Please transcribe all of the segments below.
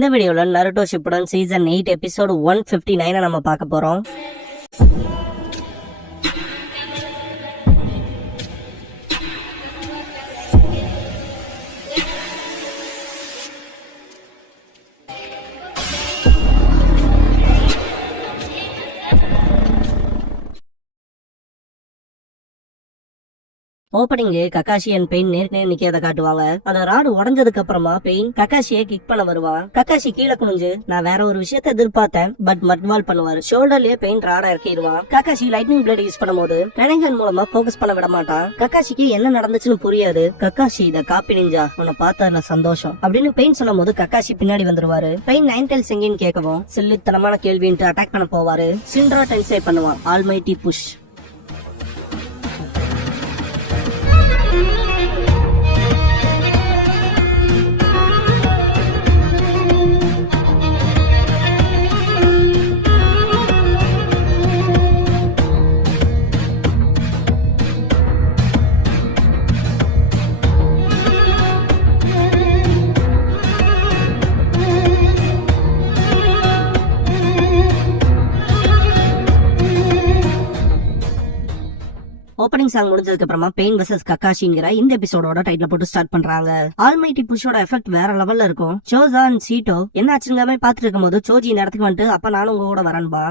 இந்த வீடியோல Naruto Shippuden season 8 episode 159 நம்ம பார்க்க போறோம். ஓப்பனிங்ல கக்காஷி அண்ட் பெயின் நேர்னே நிக்கிறத காட்டுவாங்க. அந்த ராடு உடஞ்சதுக்கு அப்புறமா பெயின் கக்காஷியை கிக் பண்ண வருவான். கக்காஷி கீழே குனிஞ்சு நான் வேற ஒரு விஷயத்த எதிர்பார்த்தேன் பட் மட்வால் பண்ணுவாரு. ஷோல்டர்லயே பெயின் ராடா இறக்கிடுவான். கக்காஷி லைட்னிங் பிளேட் யூஸ் பண்ணும்போது கனெக்ஷன் மூலமா போக்கஸ் பண்ண விட மாட்டான். கக்காஷிக்கு என்ன நடந்துச்சுன்னு புரியாது. கக்காஷி இத காப்பி நிஞ்சா உன்னை பார்த்ததுல சந்தோஷம் அப்படின்னு பெயின் சொல்லும் போது கக்காஷி பின்னாடி வந்துருவாரு. பெயின் 9 டெல்ஸ் எங்கன்னு கேட்கவும் சில்லுத்தனமான கேள்வின்ட்டு அட்டாக் பண்ண போவாரு. சிண்ட்ரா டென்சை பண்ணுவான். Almighty push. ஓப்பனிங் சாங் முடிஞ்சதுக்கு அப்புறமா பெயின் வெர்சஸ் கக்காஷிங்கிற இந்த எபிசோடோட டைட்டில் போட்டு ஸ்டார்ட் பண்றாங்க. ஆல்மைட்டி புஷோட எஃபெக்ட் வேற லெவல்ல இருக்கும். சோசா அண்ட் சீட்டோ என்ன ஆச்சுங்க பாத்துட்டு இருக்கும் போது சோஜி இந்த இடத்துக்கு வந்துட்டு அப்ப நானும் உங்க கூட வரேன்பா.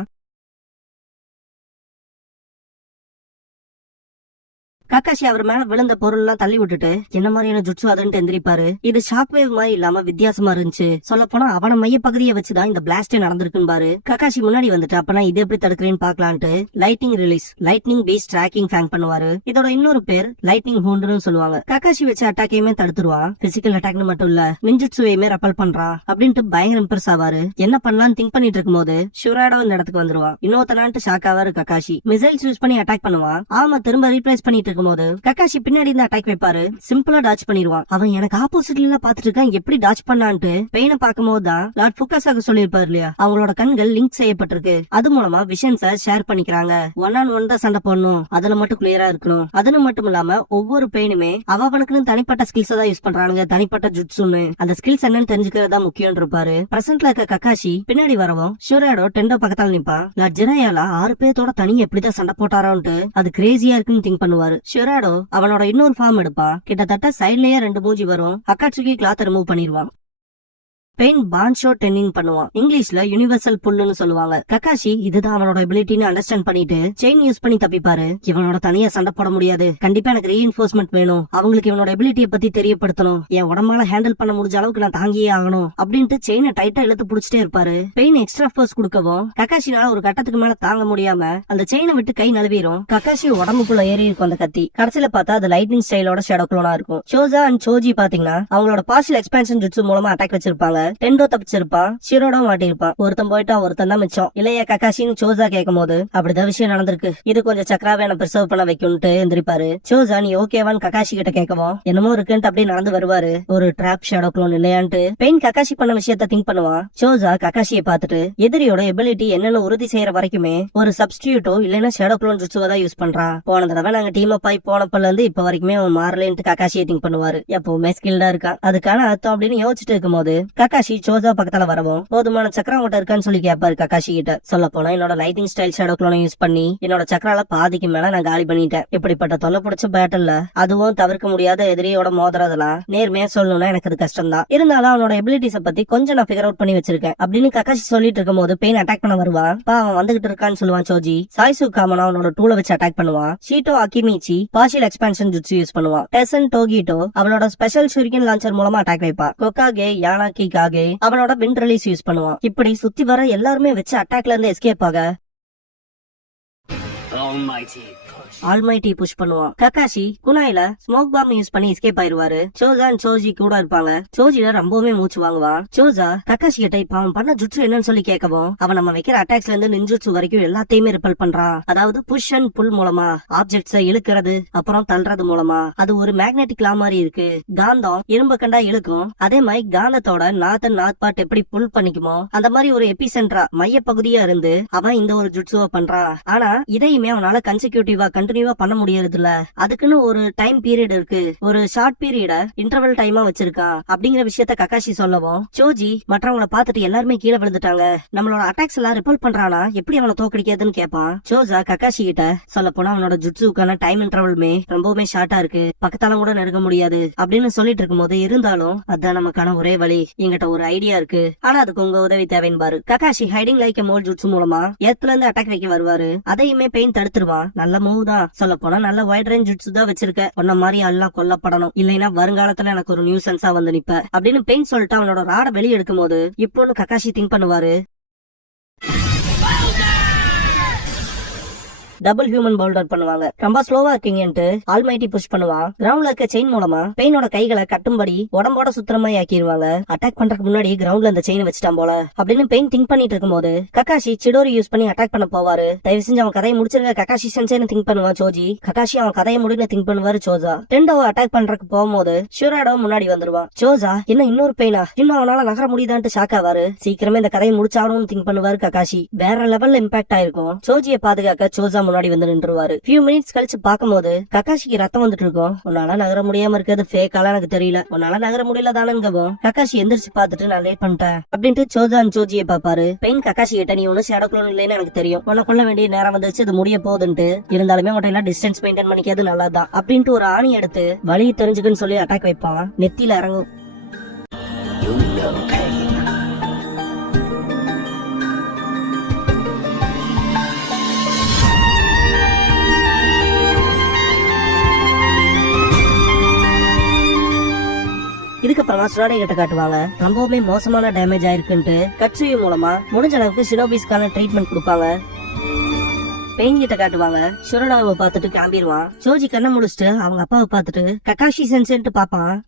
கக்காஷி அவர் மேல விழுந்த பொருள் எல்லாம் தள்ளி விட்டுட்டு என்ன மாதிரியான ஜுட்சு அதுன்னு எந்திரிப்பாரு. இது ஷாக் வேவ் மாதிரி இல்லாம வித்தியாசமா இருந்துச்சு. சொல்ல போனா அவன மைய பகுதியை வச்சுதான் இந்த பிளாஸ்டே நடந்திருக்குன்னு பாரு. கக்காஷி முன்னாடி வந்துட்டு அப்ப இது எப்படி தடுக்கிறேன்னு பாக்கலான்ட்டு lightning release lightning beast tracking fang பண்ணுவாரு. இதோட இன்னொரு பேர் லைட்னிங் ஹூண்டுன்னு சொல்லுவாங்க. கக்காஷி வச்ச அட்டாக்கையுமே தடுத்துருவான். பிசிக்கல் அட்டாக்னு மட்டும் இல்ல நிஞ்சுட்சுவையுமே ரப்பல் பண்றான் அப்படின்ட்டு பயங்கர இம்ப்ரெஸ் ஆவாரு. என்ன பண்ணலாம்னு திங்க் பண்ணிட்டு இருக்கும் போது ஷுராடோ இந்த இடத்துக்கு வந்துருவான். இன்னொருத்தனான்ட்டு ஷாக் ஆவாரு கக்காஷி. மிசைல்ஸ் யூஸ் பண்ணி அட்டாக் பண்ணுவான். ஆமா திரும்ப ரீப்ளேஸ் பண்ணிட்டு போது கக்காஷி பின்னாடி இருந்து அட்டாக் வைப்பாரு. சிம்பிளா டாச் பண்ணிடுவான். அவன் எனக்கு ஆப்போசிட்ல பாத்துட்டு இருக்கான் எப்படி டாச் பண்ணான்ட்டு பெயினை பார்க்கும்போது தான் லார்ட் ஃபுகாசாக்கு சொல்லிருப்பாரு இல்லையா அவங்களோட கண்கள் லிங்க் செய்யப்பட்டிருக்கு. அது மூலமா விஷன்ஸ ஷேர் பண்ணிக்கிறாங்க. 1-on-1 தான் சண்டை போடணும் அதுல மட்டும் கிளியரா இருக்கணும். அதுன்னு மட்டும் இல்லாம ஒவ்வொரு பெயினுமே அவனுக்குன்னு தனிப்பட்ட ஸ்கில்ஸ் தான் யூஸ் பண்றாங்க. தனிப்பட்ட ஜுட்சுன்னு அந்த ஸ்கில்ஸ் என்னன்னு தெரிஞ்சுக்கிறதா முக்கியம் இருப்பாரு. பிரசன்ட்ல இருக்க கக்காஷி பின்னாடி வரவும் ஷுராடோ டெண்டோ பக்கத்தால நிப்பான். லார்ட் ஜிராயாலா 6 பேர்த்தோட தனியா எப்படிதான் சண்டை போட்டாரோன்ட்டு அது கிரேசியா இருக்குன்னு திங்க் பண்ணுவாரு. ஷுராடோ அவனோட இன்னொரு ஃபார்ம் எடுப்பான். கிட்டத்தட்ட சைட்லயே 2 மூஞ்சி வரும். அக்காட்சுகி கிளாத் ரிமூவ் பண்ணிடுவான். பெயின் பான்ஷோ டென்னிங் பண்ணுவான். இங்கிலீஷ்ல யூனிவர்சல் புல்லுன்னு சொல்லுவாங்க. கக்காஷி இதுதான் அவனோட எபிலிட்டின்னு அண்டர்ஸ்டாண்ட் பண்ணிட்டு செயின் யூஸ் பண்ணி தப்பிப்பாரு. இவனோட தனியா சண்டை போட முடியாது. கண்டிப்பா எனக்கு ரீஇன்ஃபோர்ஸ்மெண்ட் வேணும். அவங்களுக்கு இவனோட எபிலிட்டியை பத்தி தெரியப்படுத்தணும். என் உடம்பால ஹேண்டில் பண்ண முடிஞ்ச அளவுக்கு நான் தாங்கியே ஆகணும் அப்படின்ட்டு செயினை டைட்டா இழுத்து புடிச்சிட்டே இருப்பாரு. பெயின் எக்ஸ்ட்ரா ஃபோர்ஸ் கொடுக்கவும் கக்காஷினால ஒரு கட்டத்துக்கு மேல தாங்க முடியாம அந்த செயினை விட்டு கை நழுவிரும். கக்காஷி உடம்புக்குள்ள ஏறி இருக்கும் அந்த கத்தி. கடைசியில பார்த்தா அது லைட்னிங் ஸ்டைலோட ஷேடோ க்ளோனா இருக்கும். சோசா அண்ட் சோஜி பாத்தீங்கன்னா அவங்களோட பார்ஷியல் எக்ஸ்பான்ஷன் ஜுட்சு மூலமா அட்டாக் வச்சிருப்பாங்க. டெண்டோ தப்பிச்சிருப்பான். ஷிரோடோ மாட்டிருப்பான். ஒருத்தன் போயிட்டா ஒருத்தன் தான் மிச்சம். இல்லையா கக்காஷின்னு சோசா கேட்கும் போது அப்படிதான் விஷயம் நடந்திருக்கு. இது கொஞ்சம் சக்கராவே என்ன பிரிசர்வ் பண்ண வைக்கும்ட்டு எந்திரிப்பாரு. சோசா நீ ஓகேவான்னு கக்காஷி கிட்ட கேட்கவும் என்னமோ இருக்குன்ட்டு அப்படியே நடந்து வருவாரு. ஒரு டிராப் ஷேடோ க்ளோன் இல்லையான்ட்டு பெயின் கக்காஷி பண்ண விஷயத்த திங்க் பண்ணுவான். சோசா கக்காஷியை பார்த்துட்டு எதிரியோட எபிலிட்டி என்னன்னு உறுதி செய்யற வரைக்குமே ஒரு சப்ஸ்டியூட்டோ இல்லைன்னா ஷேடோ க்ளோன் ஜுட்சுவா தான் யூஸ் பண்றான். போன தடவை நாங்க டீம் அப் ஆகி போனப்பல இருந்து இப்ப வரைக்குமே அவன் மாறலேன்ட்டு கக்காஷியை திங்க் பண்ணுவாரு. எப்பவுமே ஸ்கில்டா இருக்கான். அதுக்கான அர்த்தம் அப்படின்னு யோசிச்சுட்டு இருக்கும் போது கக்காஷி சோசா பக்கத்துல வரவும் போதுமான சக்கரம் கிட்ட இருக்கான்னு சொல்லி கேட்பாரு கக்காஷி கிட்ட. சொல்ல போனா என்னோட லைட்டிங் ஸ்டைல் ஷேடோ க்ளோனை யூஸ் பண்ணி என்னோட சக்கரால பாதிக்கு மேல நான் காலி பண்ணிட்டேன். இப்படிப்பட்ட தொல்லை பிடிச்ச பேட்டல்ல அதுவும் தவிர்க்க முடியாத எதிரியோட மோதுறதெல்லாம் நேர்மையா சொல்லணும்னா எனக்கு அது கஷ்டம் தான். இருந்தாலும் அவனோட எபிலிட்டிஸ பத்தி கொஞ்சம் நான் ஃபிகர் அவுட் பண்ணி வச்சிருக்கேன் அப்படின்னு கக்காஷி சொல்லிட்டு இருக்கும் போது பெயின் அட்டாக் பண்ண வருவான். அவன் வந்துகிட்டு இருக்கான்னு சொல்லுவான் சோஜி. சாய்சு காமனா அவனோட டூல வச்சு அட்டாக் பண்ணுவான். ஷீட்டோ Akimichi partial expansion jutsu use பண்ணுவான். டெசன் டோகிட்டோ அவனோட ஸ்பெஷல் ஷூரிகன் லான்ச்சர் மூலமா அட்டாக் வைப்பான். கொக்காகே யானாக்கி காகே அவனோட விண்ட் ரிலீஸ் யூஸ் பண்ணுவான். இப்படி சுத்தி வர எல்லாருமே வச்சு அட்டாக்ல இருந்து எஸ்கேப் ஆக ஆல்மைட்டி புஷ் பண்ணுவான். கக்காஷி குனாயில ஸ்மோக் பாம் யூஸ் பண்ணி எஸ்கேப் ஆயிருவாரு. சோசா அண்ட் சோஜி கூட இருப்பாங்க. சோஜில ரொம்பவே மூச்சு வாங்குவான். சோசா கக்காஷி கிட்ட இப்ப அவன் பண்ண ஜுட்சு என்னன்னு சொல்லி கேட்கவும் அவன் நம்ம வைக்கிற அட்டாக்ஸ்ல இருந்து நிஞ்சுட்சு வரைக்கும் எல்லாத்தையுமே ரிப்பல் பண்றான். அதாவது புஷ் அண்ட் புல் மூலமா ஆப்ஜெக்ட்ஸ இழுக்கிறது அப்புறம் தள்ளுறது மூலமா. அது ஒரு மேக்னெட்டிக் லா மாதிரி இருக்கு. காந்தம் இரும்பு கண்டா இழுக்கும். அதே மாதிரி காந்தத்தோட நார்த் அண்ட் நார்த் பார்ட் எப்படி புல் பண்ணிக்குமோ அந்த மாதிரி ஒரு எபிசென்ட்ரா மைய பகுதியா இருந்து அவன் இந்த ஒரு ஜுட்சுவ பண்றான். ஆனா இதை எதையுமே அவனால கண்டினியூவா பண்ண முடியறது இல்ல. அதுக்குன்னு ஒரு டைம் பீரியட் இருக்கு, ஒரு ஷார்ட் பீரியட இன்டர்வல் டைமா வச்சிருக்கான் அப்படிங்கிற விஷயத்த கக்காஷி சொல்லவும் சோஜி மற்றவங்கள பார்த்துட்டு எல்லாருமே கீழே விழுந்துட்டாங்க, நம்மளோட அட்டாக்ஸ் எல்லாம் ரிப்பல் பண்றானா, எப்படி அவனை தோக்கடிக்கிறதுன்னு கேட்பான். சோஜா கக்காஷி கிட்ட சொல்ல போனா அவனோட ஜுட்ஸுக்கான டைம் இன்டர்வல்மே ரொம்பவுமே ஷார்ட்டா இருக்கு, பக்கத்தால கூட நெருங்க முடியாது அப்படின்னு சொல்லிட்டு இருக்கும்போது, இருந்தாலும் அதான் நமக்கான ஒரே வழி, எங்கிட்ட ஒரு ஐடியா இருக்கு, ஆனா அதுக்கு உங்க உதவி தேவைன்னு பாரு. Kakashi hiding like mole jutsu மூலமா எர்த்ல இருந்து அட்டாக் வைக்க வருவாரு, அதையுமே பெயின் தடுத்துருவான். நல்ல மூவ் தான், சொல்ல போனா நல்ல வைட் ரேஞ்ச் ஜுட்ஸு தான் வச்சிருக்க, உன்ன மாதிரி எல்லாம் கொல்லப்படணும், இல்லைன்னா வருங்காலத்துல எனக்கு ஒரு நியூசன்ஸா வந்து நிப்ப அப்படின்னு பெயின் சொல்லிட்டு அவனோட ராட வெளியே எடுக்கும் போது இப்போன்னு கக்காஷி திங்க் பண்ணுவாரு. டபுள் ஹியூமன் பவுல்டர் பண்ணுவாங்க. ரொம்ப ஸ்லோவா இருக்கீங்கன்ட்டு ஆல்மைட்டி புஷ் பண்ணுவான். கிரவுண்ட்ல இருக்க செயின் மூலமா பெயினோட கைகளை கட்டும்படி உடம்போட சுத்திரமா ஆக்கிடுவாங்க. அட்டாக் பண்றதுக்கு முன்னாடி கிரவுண்ட்ல அந்த செயின் வச்சுட்டான் போல அப்படின்னு பெயின் திங்க் பண்ணிட்டு இருக்கும்போது கக்காஷி சிடோரி யூஸ் பண்ணி அட்டாக் பண்ண போவாரு. தயவு செஞ்சு அவன் கதையை முடிச்சிருக்க கக்காஷி சென்சேன்னு திங்க் பண்ணுவான் சோஜி. கக்காஷி அவன் கதையை முடின்னு திங்க் பண்ணுவாரு சோஜா. டெண்டோவை அட்டாக் பண்றதுக்கு போகும்போது ஷூராடோ முன்னாடி வந்துருவான். சோஜா என்ன இன்னொரு பெயினா, இன்னும் அவனால நகர முடியுதான்ட்டு ஷாக் ஆவாரு. சீக்கிரமே இந்த கதையை முடிச்சாகணும்னு திங்க் பண்ணுவாரு கக்காஷி. வேற லெவல்ல இம்பாக்ட் ஆயிருக்கும். சோஜியை பாதுகாக்க சோஜா முன்னாடி வந்து நின்றுவாரு. ஃபியூ மினிட்ஸ் கழிச்சு பாக்கும்போது கக்காஷிக்கு ரத்தம் வந்துட்டு இருக்கும். உன்னால நகர முடியாம இருக்கிறது ஃபேக்கால எனக்கு தெரியல, உன்னால நகர முடியல தானங்கவும் கக்காஷி எந்திரிச்சு பாத்துட்டு நான் லேட் பண்ணிட்டேன் அப்படின்ட்டு சோஜான் சோஜியை பாப்பாரு. பெயின் கக்காஷி கிட்ட நீ ஒன்னும் ஷேடோ க்ளோன் இல்லைன்னு எனக்கு தெரியும், உன்னை கொள்ள வேண்டிய நேரம் வந்துச்சு, அது முடிய போகுதுன்ட்டு, இருந்தாலுமே உன்ட்ட எல்லாம் டிஸ்டன்ஸ் மெயின்டைன் பண்ணிக்காது நல்லாதான் அப்படின்ட்டு ஒரு ஆணி எடுத்து வழி தெரிஞ்சுக்குன்னு சொல்லி அட்டாக் வைப்பான். நெத்தியில இறங்கும். இதுக்கப்புறமா சுராடே கிட்ட காட்டுவாங்க. ரொம்பவுமே மோசமான டேமேஜ் ஆயிருக்குன்ட்டு கட்சுயு மூலமா முடிஞ்ச அளவுக்கு ஷினோபிஸ்க்கான ட்ரீட்மெண்ட் கொடுப்பாங்க. பெயின் கிட்ட காட்டுவாங்க. சுரடாவை பார்த்துட்டு கிளம்பிடுவான். சோஜி கண்ணை முடிச்சுட்டு அவங்க அப்பாவை பார்த்துட்டு கக்காஷி சென்சேன்ட்டு பாப்பான்.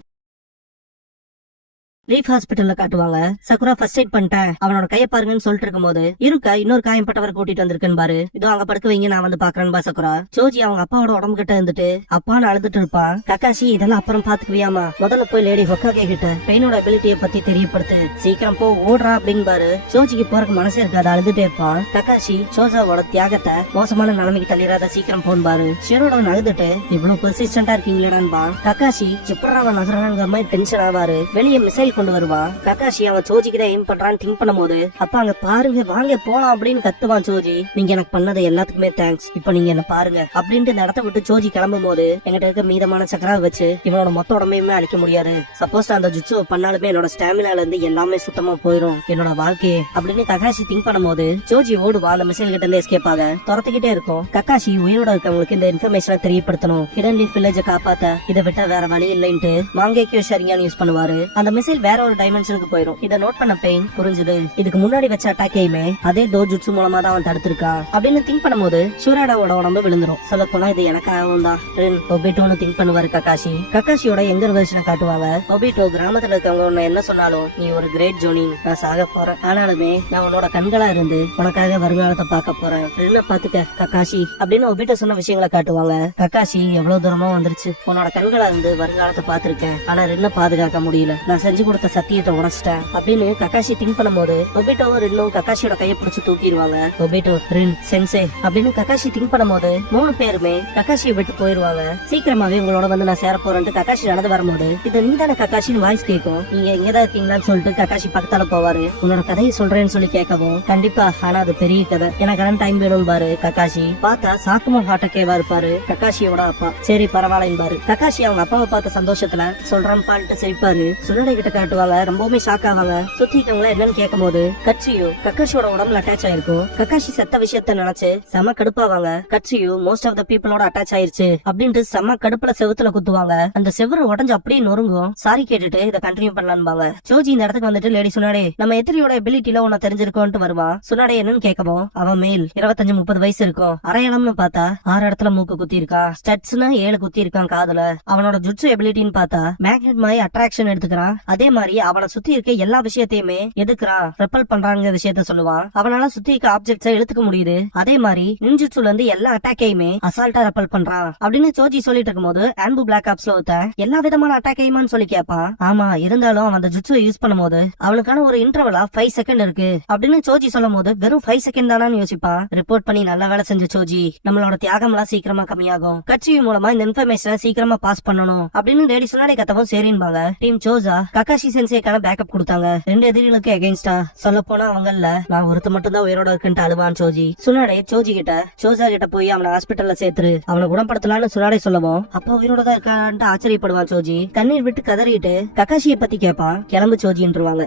லீஃப் ஹாஸ்பிட்டல்ல காட்டுவாங்க. சக்குரா ஃபர்ஸ்ட் எய்ட் பண்ணிட்டேன், அவனோட கைய பாருங்கன்னு சொல்லிட்டு இருக்கும் போது இருக்கா இன்னொரு காயம்பட்டவரை கூட்டிட்டு வந்திருக்கேன் பாரு, இதோ அங்க படுக்க வைங்க, நான் வந்து பாக்குறேன் பா சக்குரா. சோஜி அவங்க அப்பாவோட உடம்பு கிட்ட இருந்துட்டு அப்பான்னு அழுதுட்டு இருப்பான். கக்காஷி இதெல்லாம் அப்புறம் பாத்துக்குவியாமா, முதல்ல போய் லேடி ஹொக்காகே கிட்ட பெயினோட அபிலிட்டியை பத்தி தெரியப்படுத்து, சீக்கிரம் போ ஓடுறா அப்படின்னு பாரு. சோஜிக்கு போறதுக்கு மனசே இருக்காது, அழுதுட்டே இருப்பான். கக்காஷி சோஜாவோட தியாகத்தை மோசமான நிலைமைக்கு தள்ளிடாத, சீக்கிரம் போன் பாரு. ஷிரோட அழுதுட்டு இவ்வளவு பெர்சிஸ்டன்டா இருக்கீங்களேடான்பா. கக்காஷி சிப்பராவ நகரான மாதிரி டென்ஷன் ஆவாரு. வெளியே மிசைல் கொண்டு வருவான். கக்காஷி அவன் சோஜிக்கு எய்ம் பண்றான்னு திங்க் பண்ணும்போது அப்ப அங்க பாருங்க வாங்க போலாம் அப்படின்னு கத்துவான் சோஜி. நீங்க எனக்கு பண்ணது எல்லாத்துக்குமே தேங்க்ஸ், இப்ப நீங்க என்ன பாருங்க அப்படின்ட்டு இந்த இடத்த விட்டு சோஜி கிளம்பும் போது எங்கிட்ட இருக்க மீதமான சக்கராவை வச்சு இவனோட மொத்த உடம்பையுமே அழிக்க முடியாது, சப்போஸ் அந்த ஜுட்சுவை பண்ணாலுமே என்னோட ஸ்டாமினால இருந்து எல்லாமே சுத்தமா போயிரும் என்னோட வாழ்க்கையே அப்படின்னு கக்காஷி திங்க் பண்ணும்போது ஜோஜி ஓடுவா. அந்த மிசைல் கிட்ட இருந்து எஸ்கேப் ஆக துரத்துக்கிட்டே இருக்கும். கக்காஷி உயிரோட இருக்கவங்களுக்கு இந்த இன்ஃபர்மேஷனை தெரியப்படுத்தணும், ஹிடன் லீஃப் வில்லேஜை காப்பாத்த இதை விட்ட வேற வழி இல்லைன்ட்டு மாங்கேக்கியோ ஷரிங்கான் யூஸ் பண்ணுவாரு. அந்த மிசைல் வேற ஒரு டைமென்ஷனுக்கு போயிடும். இத நோட் பண்ண பெயின் புரிஞ்சுது, இதுக்கு முன்னாடி வச்ச அட்டாக்கையுமே அதே தோஜுட்சு மூலமா தான் அவன் தடுத்திருக்கான் அப்படின்னு திங்க் பண்ணும்போது ஷூராடாவோட உடம்பு விழுந்துரும். சொல்ல போனா இது எனக்காகவும் தான் ஒபிட்டோன்னு திங்க் பண்ணுவாரு கக்காஷி. கக்காஷியோட எங்கர் வெர்ஷனை காட்டுவாங்க. ஒபிட்டோ கிராமத்துல இருக்கவங்க உன்னை என்ன சொன்னாலும் நீ ஒரு கிரேட் ஜோனி, நான் சாக போறேன், ஆனாலுமே நான் உன்னோட கண்களா இருந்து உனக்காக வருங்காலத்தை பார்க்க போறேன், என்ன பாத்துக்க கக்காஷி அப்படின்னு ஒபிட்டோ சொன்ன விஷயங்களை காட்டுவாங்க. கக்காஷி எவ்வளவு தூரமா வந்துருச்சு, உன்னோட கண்களா இருந்து வருங்காலத்தை பாத்திருக்கேன், ஆனா என்ன பாதுகாக்க முடியல, நான் செஞ்சு கொடுத்த சத்தியத்தை உடைச்சிட்டேன் அப்படின்னு கக்காஷி திங்க் பண்ணும்போது ஒபிட்டோவும் ரெண்டும் கக்காஷியோட கையை பிடிச்சு தூக்கிடுவாங்க. ஒபிட்டோ ரின் சென்சே அப்படின்னு கக்காஷி திங்க் பண்ணும்போது 3 பேருமே கக்காஷியை விட்டு போயிருவாங்க. சீக்கிரமாவே உங்களோட வந்து நான் சேர போறேன்ட்டு கக்காஷி நடந்து வரும்போது இது நீதான கக்காஷின்னு வாய்ஸ் கேட்கும். நீங்க எங்கதான் இருக்கீங்களான்னு சொல்லிட்டு கக்காஷி பக்கத்தால போவாரு. உன்னோட கதையை சொல்றேன்னு சொல்லி கேட்கவும் கண்டிப்பா, ஆனா அது பெரிய கதை, எனக்கு டைம் வேணும் பாரு. கக்காஷி பார்த்தா சாக்குமோ ஹாட்டக்கேவா இருப்பாரு கக்காஷியோட அப்பா. சரி பரவாயில்லைன்னு பாரு. கக்காஷி அவங்க அப்பாவை பார்த்த சந்தோஷத்துல சொல்றான் பாட்டு சிரிப்பாரு. சுனடை கிட்ட காட்டுவாங்க. ரொம்பவுமே ஷாக் ஆவாங்க. சுத்திட்டவங்கள என்னன்னு கேட்கும் போது கட்சியோ கக்காஷியோட உடம்புல அட்டாச் ஆயிருக்கும். கக்காஷி செத்த விஷயத்த நினைச்சு செம கடுப்பாவாங்க. கட்சியோ மோஸ்ட் ஆஃப் த பீப்புளோட அட்டாச் ஆயிருச்சு அப்படின்ட்டு செம கடுப்புல செவுத்துல குத்துவாங்க. அந்த செவரு உடஞ்சு அப்படியே நொறுங்கும். சாரி கேட்டுட்டு இதை கண்டினியூ பண்ணலாம்பாங்க. சோஜி இந்த இடத்துக்கு வந்துட்டு லேடி சுனாடே நம்ம எத்திரியோட எபிலிட்டில உன்ன தெரிஞ்சிருக்கோன்ட்டு வருவான். சுனாடே என்னன்னு கேட்கவும் அவன் மேல் 25-30 வயசு இருக்கும். அரையளம்னு பார்த்தா 6 இடத்துல மூக்கு குத்தி இருக்கான். ஸ்டட்ஸ்னு 7 குத்தி இருக்கான் காதுல. அவனோட ஜுட்சு எபிலிட்டின்னு பார்த்தா மேக்னெட் மாதிரி அட்ராக்ஷன் எடுத்துக்கிறான். அதே மாதிரி அவனை சுத்தி இருக்க எல்லா விஷயத்தையுமே எதுக்குறான் ரெப்பல் பண்றாங்க விஷயத்த சொல்லுவான். அவனால சுத்தி இருக்க ஆப்ஜெக்ட்ஸை எடுத்துக்க முடியுது. அதே மாதிரி நிஞ்சுட்சுல இருந்து எல்லா அட்டாக்கையுமே அசால்ட்டா ரெப்பல் பண்றான் அப்படின்னு சோஜி சொல்லிட்டு இருக்கும்போது ஆன்பு பிளாக் ஆப்ஸ்ல எல்லா விதமான அட்டாக்கையுமான்னு சொல்லி கேட்பான். ஆமா, இருந்தாலும் அவன் அந்த ஜுட்சுவை யூஸ் பண்ணும்போது அவனுக்கான ஒரு இன்டர்வலா 5 செகண்ட் இருக்கு அப்படின்னு சோஜி சொல்லும் போது வெறும் 5 செகண்ட் தானு யோசிப்பான். ரிப்போர்ட் பண்ணி நல்ல வேலை செஞ்சு சோஜி, நம்மளோட தியாகம் எல்லாம் சீக்கிரமா கம்மியாகும். கட்சி மூலமா இந்த இன்ஃபர்மேஷனை சீக்கிரமா பாஸ் பண்ணணும் அப்படின்னு லேடி சுனாடே கத்தவும் சரின்பாங்க. டீம் சோஜா ககாஷி சென்சேக்கான பேக்கப் கொடுத்தாங்க. 2 எதிரிகளுக்கு எகென்ஸ்டா. சொல்ல போனா அவங்கல்ல நான் ஒருத்த மட்டும் தான் உயிரோட இருக்குன்ட்டு அழுவான் சோஜி. சுனாடே சோஜி கிட்ட சோஜா கிட்ட போய் அவனை ஹாஸ்பிட்டல்ல சேர்த்துரு, அவனை குணப்படுத்தலான்னு சுனாடே சொல்லவும் அப்ப உயிரோட தான் இருக்கான்ட்டு ஆச்சரியப்படுவான் சோஜி. கண்ணீர் விட்டு கதறிட்டு ககாஷியை பத்தி கேட்பான். கிளம்பு சோஜின்றுவாங்க.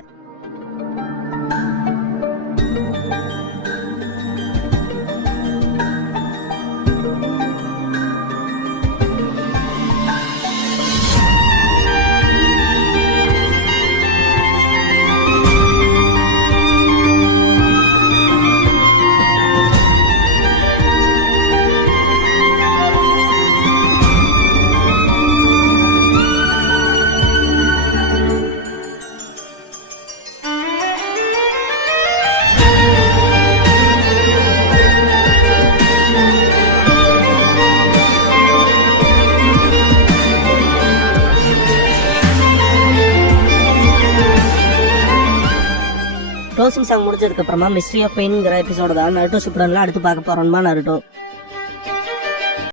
க்ளோசிங் சாங் முடிஞ்சதுக்கு அப்புறமா மிஸ்ட்ரி ஆஃப் பெயின்ங்கிற எபிசோட தான் நருட்டோ ஷிப்புடன்ல அடுத்து பார்க்க போறோம்மா நருட்டோ.